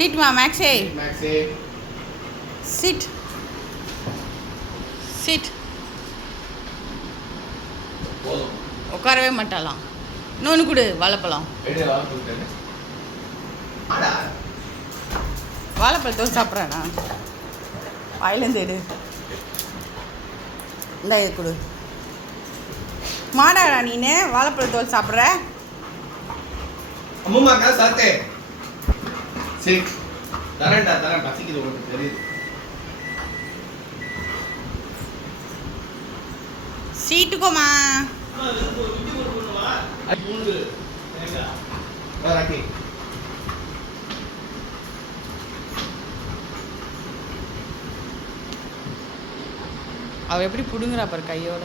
சீட்மா மேக்ஸே மேக்ஸே sit sit போதும் உட்காரவே மாட்டாளாம் இன்னொன்று கொடு வாழைப்பழம் எடு வாழைப்பழம் ஆடா வாழைப்பழத்தோடு சாப்பிட்றேண்ணா வாயிலேருந்து எடு இந்த இது கொடு மாடாடா நீனு வாழைப்பழத்தோடு சாப்பிட்ற அம்மாக்கா சாத்தே சரி தரேன்டா தரேன் பசிக்குது உனக்கு தெரியுது சீட்டுக்கோமா அவ எப்படி புடுங்குறா பாரு கையோட